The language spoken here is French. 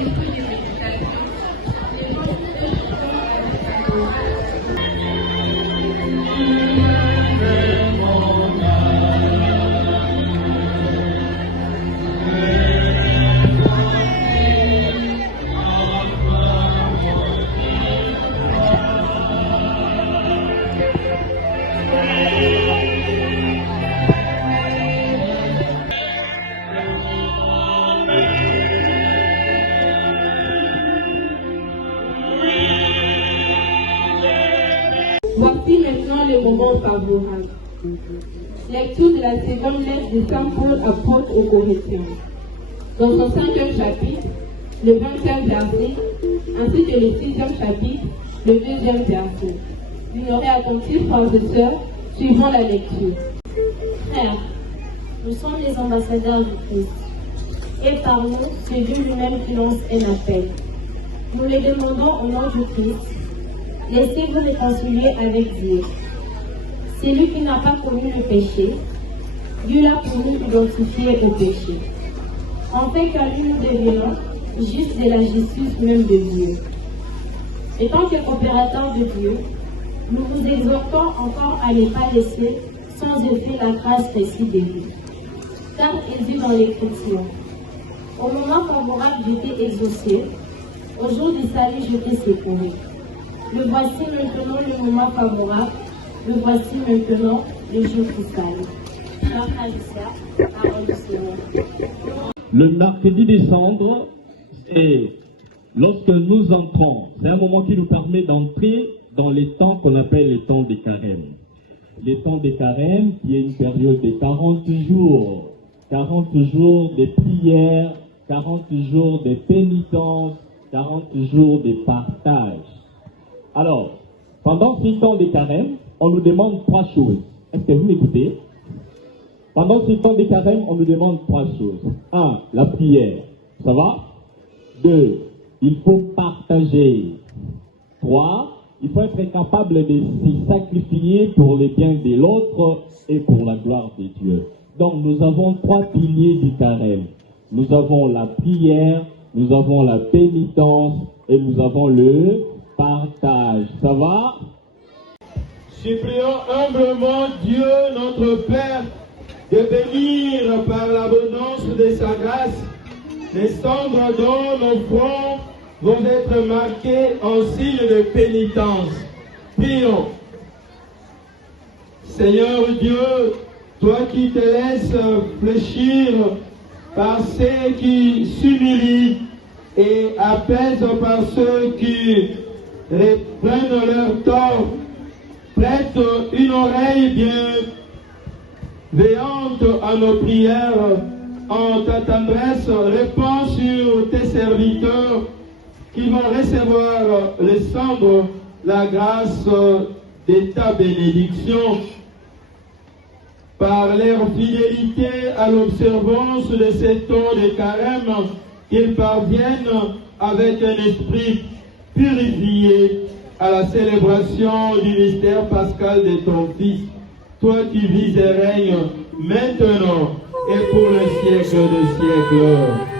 l'esprit de méditation, les Voici maintenant le moment favorable. Lecture de la seconde lettre de Saint Paul apôtre aux Corinthiens. Dans son 5e chapitre, le 20e verset, ainsi que le 6e chapitre, le 2e verset. Ignorez attentifs, frères et sœurs, suivant la lecture. Frères, nous sommes les ambassadeurs du Christ, et par nous, c'est Dieu lui-même qui lance un appel. Nous le demandons au nom du Christ. Laissez-vous réconcilier avec Dieu. Celui qui n'a pas commis le péché, Dieu l'a pour nous identifier au péché. En fait qu'à lui nous devenons justes de la justice même de Dieu. Étant que coopérateurs de Dieu, nous vous exhortons encore à ne pas laisser sans effet la grâce précise de Dieu. Car il dit dans l'Écriture, au moment favorable j'étais exaucé, au jour du salut j'étais secouru. Le voici maintenant le moment favorable, le voici maintenant le jour du salut. Parole du Seigneur. Le mercredi des cendres, c'est lorsque nous entrons, c'est un moment qui nous permet d'entrer dans les temps qu'on appelle les temps des carèmes. Les temps des carèmes, qui est une période de 40 jours. 40 jours de prières, 40 jours de pénitence, 40 jours de partage. Alors, pendant ces temps des carèmes, on nous demande 3 choses. Est-ce que vous m'écoutez? Pendant ces temps des carèmes, on nous demande 3 choses. 1, la prière. Ça va? 2, il faut partager. 3, il faut être capable de se sacrifier pour le bien de l'autre et pour la gloire de Dieu. Donc, nous avons 3 piliers du carême. Nous avons la prière, nous avons la pénitence et nous avons le partage. Ça va? Supplions humblement Dieu, notre Père, de bénir par l'abondance de sa grâce les cendres dont nos fronts vont être marqués en signe de pénitence. Prions. Seigneur Dieu, toi qui te laisses fléchir par ceux qui s'humilient et apaisent par ceux qui reprennent leur tort, prête une oreille bienveillante à nos prières. En ta tendresse, répands sur tes serviteurs qui vont recevoir les cendres, la grâce de ta bénédiction. Par leur fidélité à l'observance de ces temps de carême, qu'ils parviennent avec un esprit purifié à la célébration du mystère pascal de ton Fils, toi qui vis et règnes maintenant et pour le siècle des siècles.